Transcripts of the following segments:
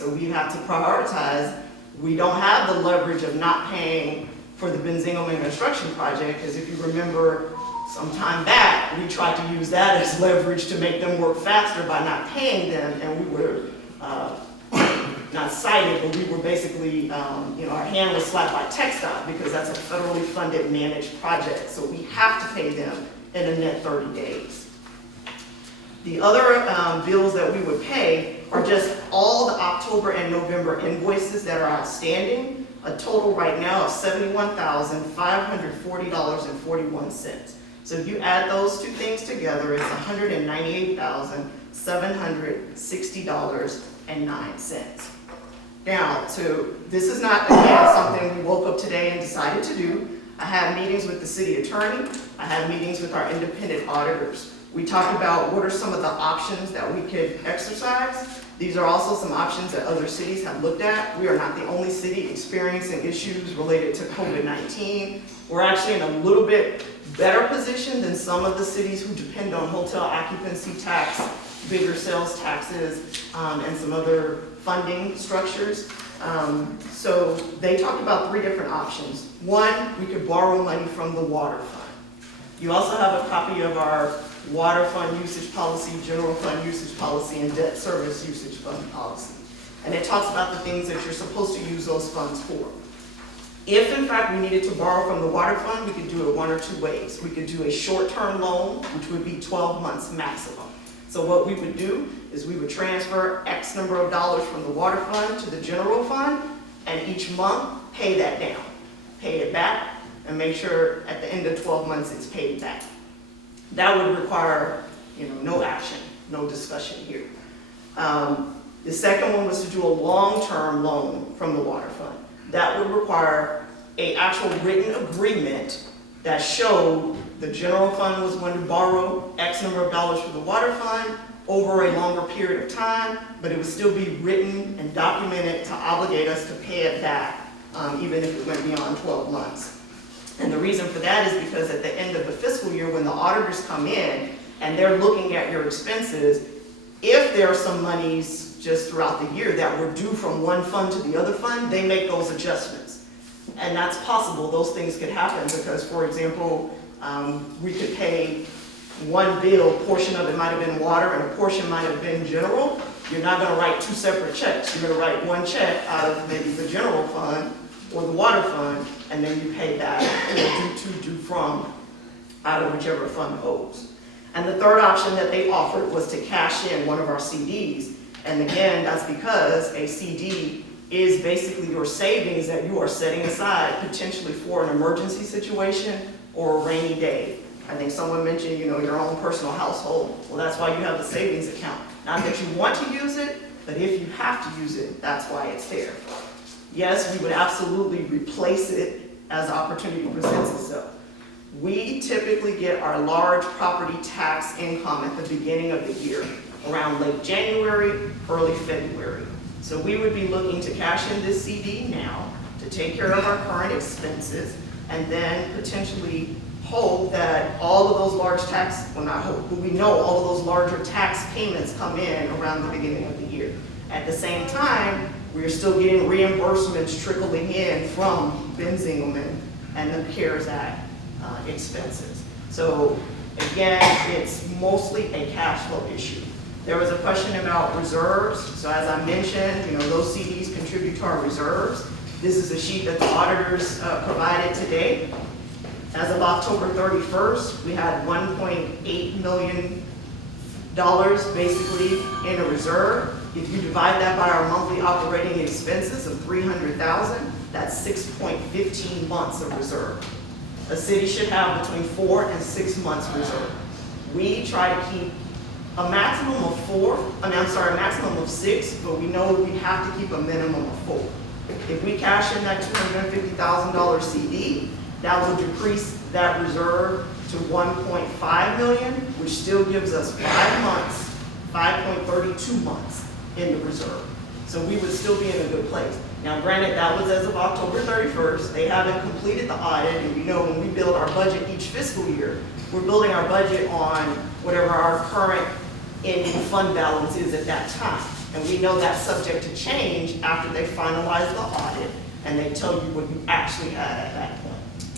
So we have to prioritize. We don't have the leverage of not paying for the Benzingelman construction project, because if you remember some time back, we tried to use that as leverage to make them work faster by not paying them, and we were not cited, but we were basically, our hand was slapped by TxDOT because that's a federally funded managed project. So we have to pay them in a net 30 days. The other bills that we would pay are just all the October and November invoices that are outstanding, a total right now of $71,540.41. So if you add those two things together, it's $198,760.09. Now, this is not, again, something we woke up today and decided to do. I have meetings with the city attorney. I have meetings with our independent auditors. We talked about what are some of the options that we could exercise. These are also some options that other cities have looked at. We are not the only city experiencing issues related to COVID-19. We're actually in a little bit better position than some of the cities who depend on hotel occupancy tax, bigger sales taxes, and some other funding structures. So they talked about 3 different options. One, we could borrow money from the water fund. You also have a copy of our water fund usage policy, general fund usage policy, and debt service usage fund policy. And it talks about the things that you're supposed to use those funds for. If in fact we needed to borrow from the water fund, we could do it one or two ways. We could do a short-term loan, which would be 12 months maximum. So what we would do is we would transfer X number of dollars from the water fund to the general fund, and each month pay that down. Pay it back, and make sure at the end of 12 months it's paid back. That would require, no action, no discussion here. The second one was to do a long-term loan from the water fund. That would require an actual written agreement that showed the general fund was going to borrow X number of dollars from the water fund over a longer period of time, but it would still be written and documented to obligate us to pay it back, even if it went beyond 12 months. And the reason for that is because at the end of the fiscal year, when the auditors come in and they're looking at your expenses, if there are some monies just throughout the year that were due from one fund to the other fund, they make those adjustments. And that's possible. Those things could happen because, for example, we could pay one bill, a portion of it might have been water and a portion might have been general. You're not going to write 2 separate checks. You're going to write one check out of maybe the general fund or the water fund, and then you pay that due to, due from, out of whichever fund owes. And the third option that they offered was to cash in one of our CDs. And again, that's because a CD is basically your savings that you are setting aside potentially for an emergency situation or a rainy day. I think someone mentioned, your own personal household. Well, that's why you have a savings account. Not that you want to use it, but if you have to use it, that's why it's there. Yes, we would absolutely replace it as the opportunity presents itself. We typically get our large property tax income at the beginning of the year, around late January, early February. So we would be looking to cash in this CD now to take care of our current expenses, and then potentially hope that all of those large tax, well not hope, but we know all of those larger tax payments come in around the beginning of the year. At the same time, we're still getting reimbursements trickling in from Benzingelman and the CARES Act expenses. So again, it's mostly a cash flow issue. There was a question about reserves. So as I mentioned, those CDs contribute to our reserves. This is a sheet that the auditors provided today. As of October 31st, we had $1.8 million basically in a reserve. If you divide that by our monthly operating expenses of $300,000, that's 6.15 months of reserve. A city should have between 4 and 6 months reserve. We try to keep a maximum of 6, but we know we have to keep a minimum of 4. If we cash in that $250,000 CD, that will decrease that reserve to $1.5 million, which still gives us 5 months, 5.32 months in the reserve. So we would still be in a good place. Now granted, that was as of October 31st. They haven't completed the audit, and when we build our budget each fiscal year, we're building our budget on whatever our current ending fund balance is at that time. And we know that's subject to change after they finalize the audit and they tell you what you actually had at that point.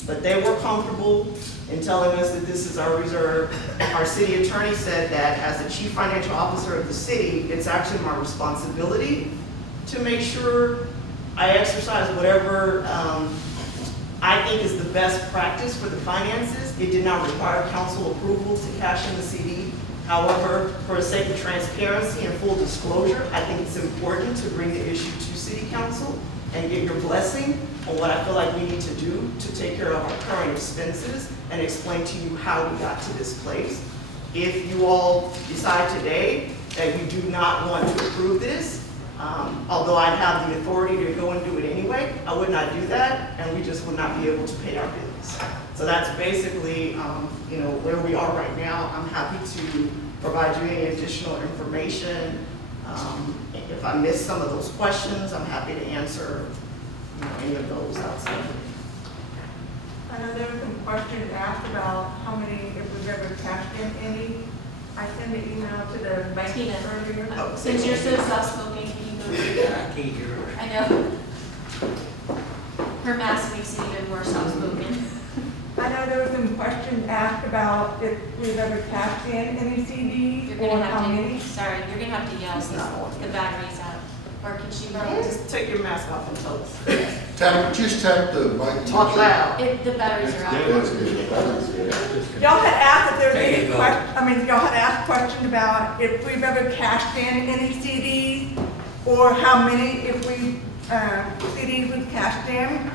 But they were comfortable in telling us that this is our reserve. Our city attorney said that as the chief financial officer of the city, it's actually my responsibility to make sure I exercise whatever I think is the best practice for the finances. It did not require council approval to cash in the CD. However, for the sake of transparency and full disclosure, I think it's important to bring the issue to city council and get your blessing on what I feel like we need to do to take care of our current expenses and explain to you how we got to this place. If you all decide today that you do not want to approve this, although I'd have the authority to go and do it anyway, I would not do that, and we just would not be able to pay our bills. So that's basically, where we are right now. I'm happy to provide you any additional information. If I missed some of those questions, I'm happy to answer any of those outside. I know there were some questions asked about how many, if we've ever cashed in any. I sent an email to the bank Tina, Oh, since you're so soft-spoken, can you go through that? I can't hear her. I know. Her mask makes it even more soft-spoken. I know there were some questions asked about if we've ever cashed in any CDs You're or gonna how have many. to, sorry, you're gonna have to yell since the battery's out. Or can she run? Just take your mask off and tell us. Just tap the mic. Talk loud. The batteries are out. That's good. That's good. Y'all had asked if there was There any you go. y'all had asked questions about if we've ever cashed in any CDs or how many if we, CDs we've cashed in.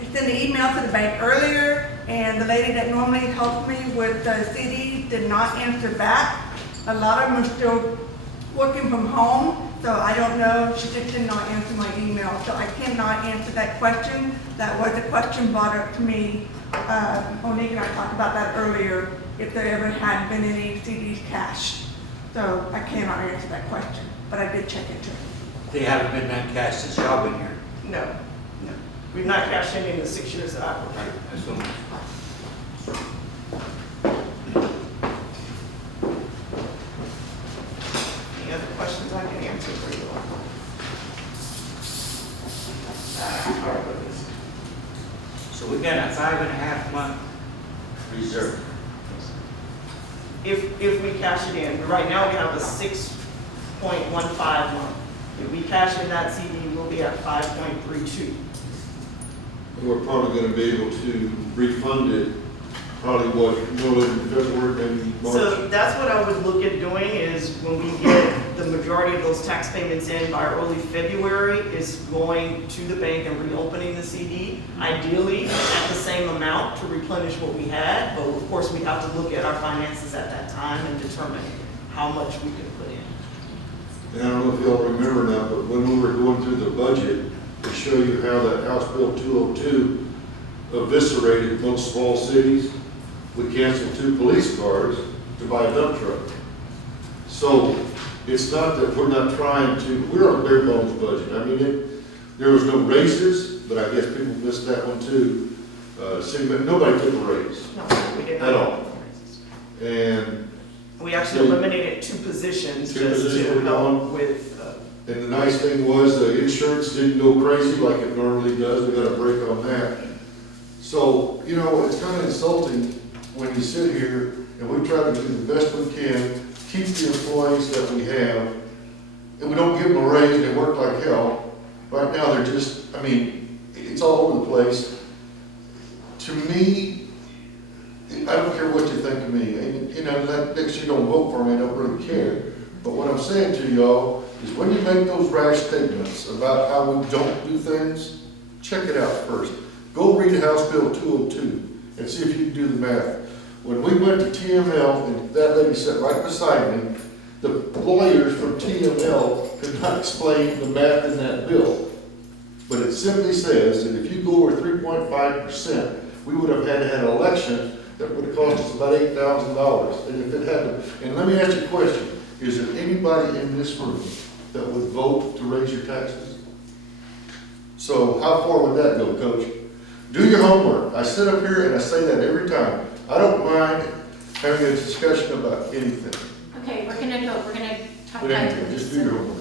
I sent an email to the bank earlier, and the lady that normally helps me with the CDs did not answer back. A lot of them are still working from home, so I don't know, she just did not answer my email, so I cannot answer that question. That was a question brought up to me. Monique and I talked about that earlier, if there ever had been any CDs cashed. So I cannot answer that question, but I did check into it. They haven't been done cash since y'all been here. No. We've not cashed in the 6 years that I've worked here. That's all. Any other questions I can answer for you all? So we got a 5.5 month reserve. If we cash it in, right now we have a 6.15 month. If we cash in that CD, we'll be at 5.32. We're probably gonna be able to refund it, probably what, middle of February, maybe March. So that's what I would look at doing is when we get the majority of those tax payments in by early February is going to the bank and reopening the CD, ideally at the same amount to replenish what we had, but of course we have to look at our finances at that time and determine how much we can put in. And I don't know if y'all remember now, but when we were going through the budget, to show you how that House Bill 202 eviscerated most small cities, we canceled 2 police cars to buy a dump truck. So it's not that we're not trying to, we're on a bare bones budget. I mean, there was no raises, but I guess people missed that one too. Nobody took a raise No, we did not. at all. And We actually eliminated 2 positions Two just positions to were help gone. with, And the nice thing was the insurance didn't go crazy like it normally does. We got a break on that. So, it's kind of insulting when you sit here and we try to do the best we can, keep the employees that we have, and we don't give them a raise and they work like hell. Right now, they're just, it's all over the place. To me, I don't care what you think of me. And, next year don't vote for me, I don't really care. But what I'm saying to y'all is when you make those rash statements about how we don't do things, check it out first. Go read House Bill 202 and see if you can do the math. When we went to TML, and that lady sat right beside me, the lawyers from TML could not explain the math in that bill. But it simply says that if you go over 3.5%, we would have had to have an election that would have cost us about $8,000. And if it had to, and let me ask you a question. Is there anybody in this room that would vote to raise your taxes? So how far would that go, Coach? Do your homework. I sit up here and I say that every time. I don't mind having a discussion about anything. Okay, we're gonna I'll But talk to anyway, the just do your city. homework.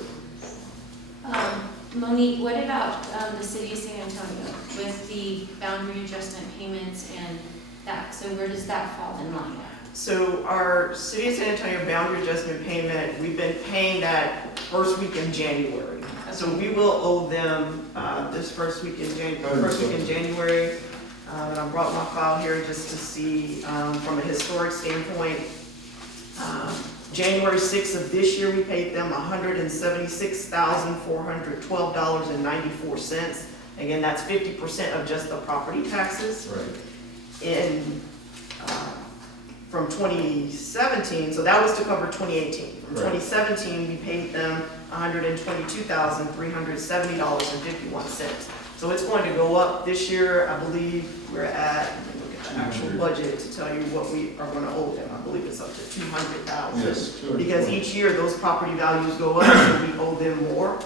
Monique, what about, the city of San Antonio with the boundary adjustment payments and that? So where does that fall in line? So our City of San Antonio boundary adjustment payment, we've been paying that first week in January. So we will owe them, this first week in January. And I brought my file here just to see, from a historic standpoint. January 6th of this year, we paid them $176,412.94. Again, that's 50% of just the property taxes. Right. From 2017, so that was to cover 2018. From Right. 2017, we paid them $122,370.51. So it's going to go up this year. I believe we're at, let me look at the actual budget to tell you what we are going to owe them. I believe it's up to $200,000. Yes. Because each year, those property values go up, so we owe them more.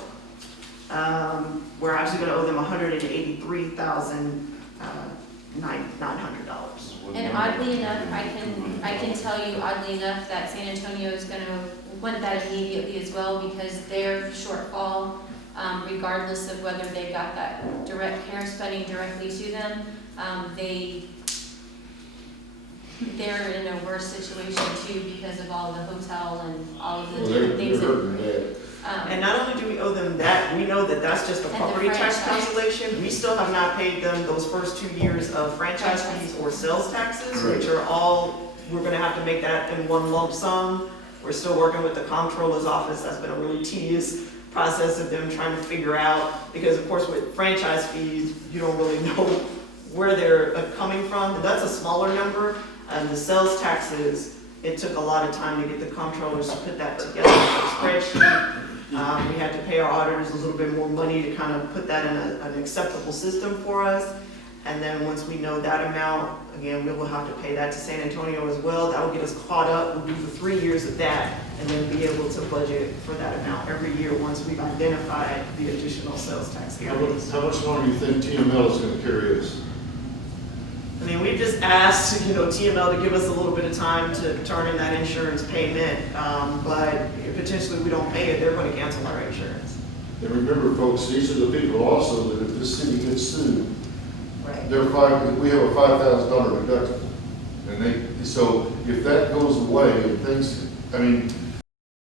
We're actually going to owe them $183,900. And oddly enough, I can tell you oddly enough that San Antonio is gonna want that immediately as well because their shortfall, regardless of whether they got that direct care funding directly to them, they're in a worse situation too because of all the hotel and all of the Well, different they're things that. hurting bad. And not only do we owe them that, we know that that's just a And the property tax franchise. cancellation. We still have not paid them those first 2 years of franchise fees or sales taxes, which are all, we're gonna have to make that in one lump sum. We're still working with the comptroller's office. That's been a really tedious process of them trying to figure out, because of course with franchise fees, you don't really know where they're coming from. And that's a smaller number. And the sales taxes, it took a lot of time to get the comptrollers to put that together in a spreadsheet. We had to pay our auditors a little bit more money to kind of put that in an acceptable system for us. And then once we know that amount, again, we will have to pay that to San Antonio as well. That will get us caught up. We'll do the 3 years of that and then be able to budget for that amount every year once we've identified the additional sales tax areas. How much longer do you think TML is gonna carry us? I mean, we've just asked, TML to give us a little bit of time to turn in that insurance payment, but if potentially we don't pay it, they're going to cancel our insurance. And remember, folks, these are the people also that if this city gets sued, Right. we have a $5,000 deductible. And so if that goes away and things, I mean,